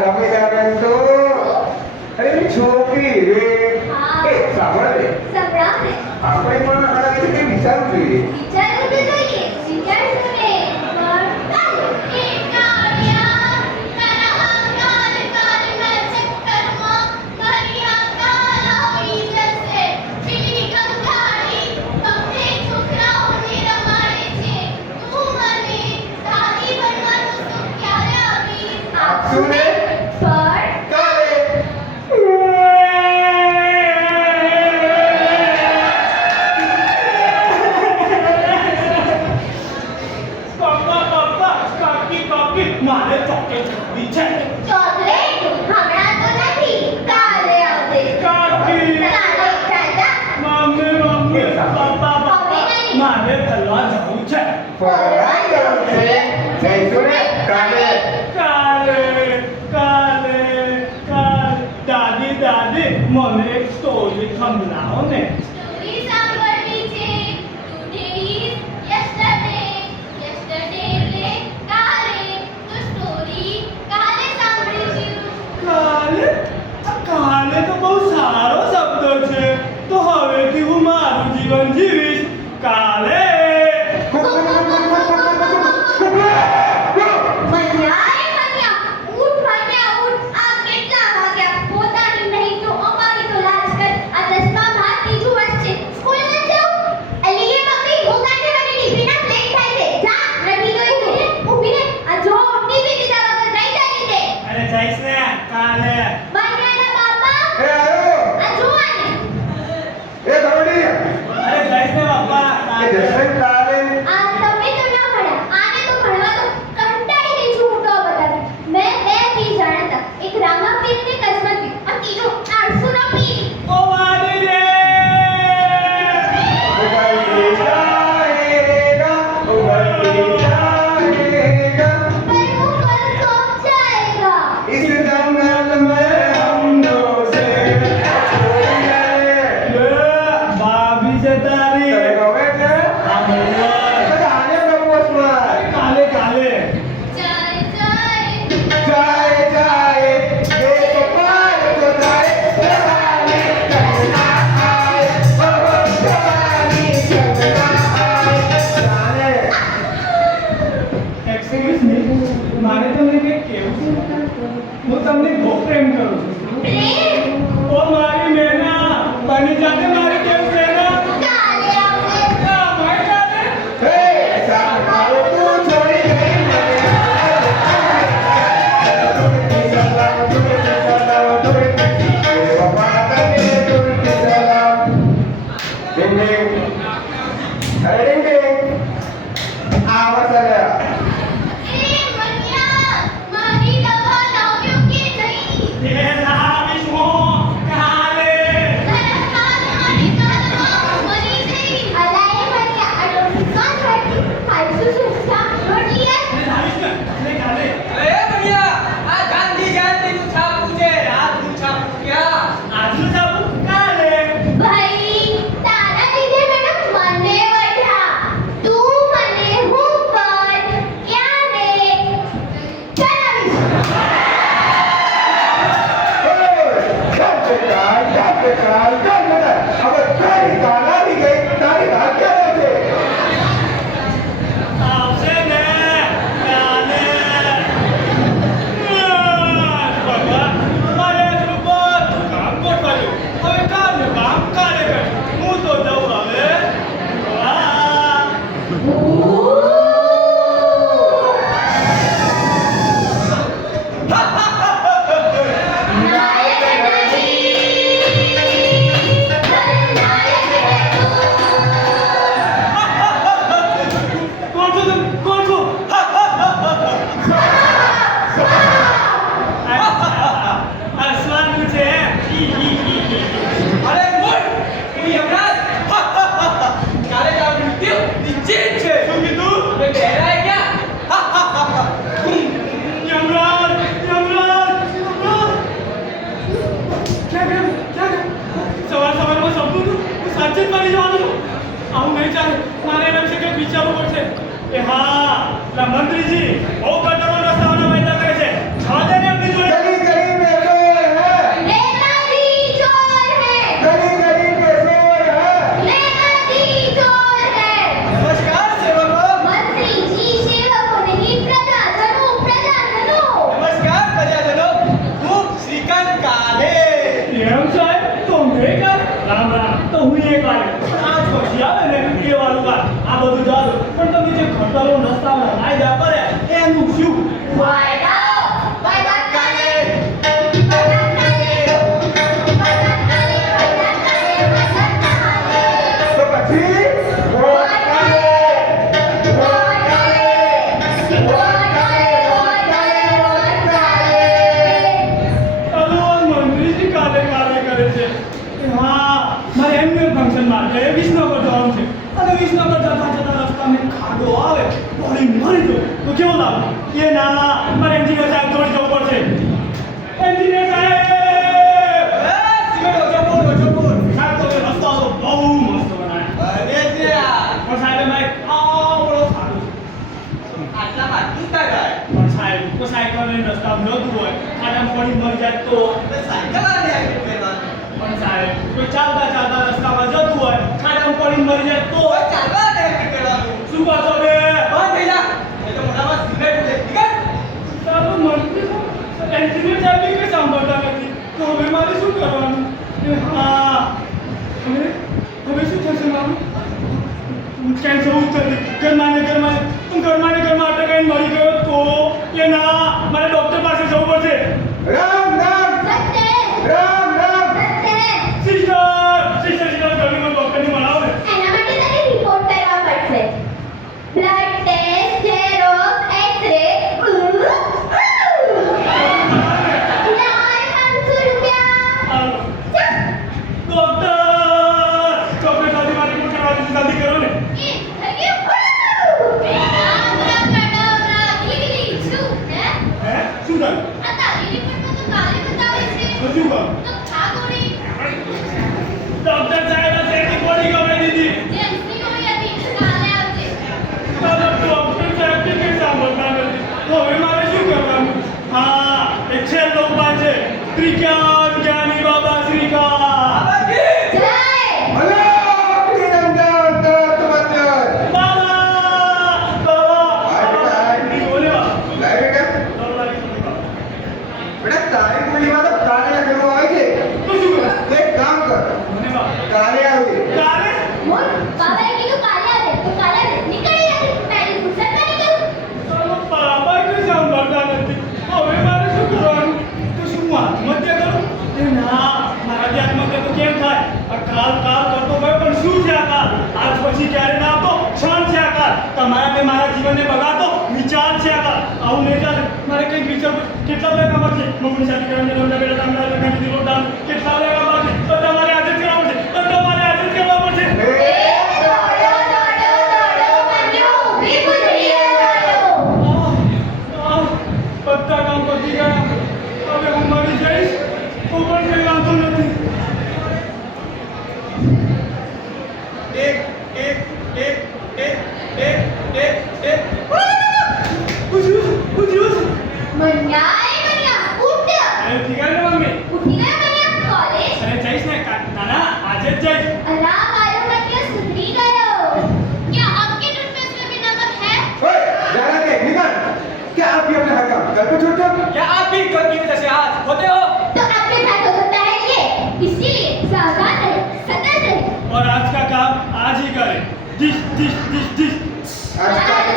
રમેદાબેન તો અરે છોકરી રે એ સાંભળ રે આપણે પણ આના વિશે કંઈ વિચારવું જોઈએ. મને એક સ્ટોરી સંભળાવો ને. કાલે તો બહુ સારો શબ્દ છે. તો હવેથી હું મારું જીવન જીવીશ. કાલે હું તમને બહુ પ્રેમ કરું છું. ઓ મારી મેના બની જાતે મારી કેમ પ્રેરણા કાલે આવશે. હે સારું તું છોડી ગઈ મને બાબા તને તુલસી સલામ ડિંગ ડિંગ અરે ડિંગ ડિંગ આવા સલા મંત્રીજી બહુ કટરવાનો રસ્તાઓના વાયદા કરે છે. જવા દે ને એમની જોડે. આ બધું જવા દો પણ તમે જે ખતરો રસ્તામાં કાયદા કર્યા એનું શું તો પછી વોટ ચાલો મંત્રીજી કાલે કાલે કરે છે હા મારે એમનું ફંક્શન માટે વિસનગર જવાનું છે અને વિસનગર જતા જતા રસ્તામાં ખાડો આવે પડી મરી દો તો કેવો લાગે એ ના મારે એન્જિનિયર સાહેબ જોડે જવું પડશે એન્જિનિયર સાહેબ સાહેબ તો એ રસ્તો તો બહુ મસ્ત બનાવ્યો પણ સાહેબ એમાં એક આવડો ખાડો પણ સાહેબ તો સાયકલ લઈને રસ્તામાં જતું હોય ખાડામાં પડી મરી જાય તો પણ સાહેબ કોઈ ચાલતા ચાલતા રસ્તામાં જતું હોય ખાડામાં પડી મરી જાય તો શું કહો છો બે ચાલો મંત્રી એન્જિનિયર સાહેબ બી કંઈ સાંભળતા નથી તો હવે મારે શું કરવાનું હા હવે શું થશે મારું ક્યાંય જવું જ નથી ઘરમાં અટકાઈને મરી ગયો તો એ ના મારે ડૉક્ટર પાસે જવું પડશે રામ રામ રામ રામ સિસ્ટર જલ્દી ડૉક્ટરને મળાવો ને ડૉક્ટર જલ્દી મારી રિપોર્ટ કરવાની જલ્દી કરો ને હે શું થયું હજુ કહો ડૉક્ટર સાહેબ તેની બોડી ગમાઈ દીધી ડૉક્ટર સાહેબ બી કંઈ સાંભળતા નથી હવે મારે શું કરવાનું હા એક છેલ્લો ઉપાય છે ત્રિકાળ જ્ઞાની બાબા શ્રીકા ભલે નિરંજન તરત મંજર બાબા બોલે બા લાય બેટા તારી બોલીમાં તો કાલે કરવા આવે છે તો શું કરું તો એક કામ કર મને બા કાલે આવે કાલે ચાલો બાબા કંઈ સાંભળતા નથી હવે મારે શું કરવાનું તો શું હું આત્મહત્યા કરું એ ના મારાથી આત્મહત્યા તો કેમ થાય આ કાલ કરતો ગયો પણ શું છે આ કાલ આજ પછી ક્યારે ના આવતો ક્ષણ છે આ કાલ તમારા ને મારા જીવનને બગાડતો વિચાર છે આ કાલ આવું નહીં ચાલે મારે કંઈક વિચારવું કેટલા બધા કામ છે મમ્મી સાથે કરીને લગ્ન બેટા તમને લગાડી દીધો દાન કેટલા બધા કામ છે બધા મારે આજે જ કરવા પડશે બધા મારે આજે જ કરવા પડશે બધા કામ પતી ગયા હવે હું મરી જઈશ તો પણ કંઈ વાંધો નથી ઠીક છે મમ્મી અરે જઈશ ને નાના આજે જ જઈશ ओए जाना के निकल क्या आप भी अपना हर काम घर पे छोड़ते हो क्या आप भी घर की वजह से आज होते हो और आज का काम आज ही करें डिश डिश डिश डिश आज का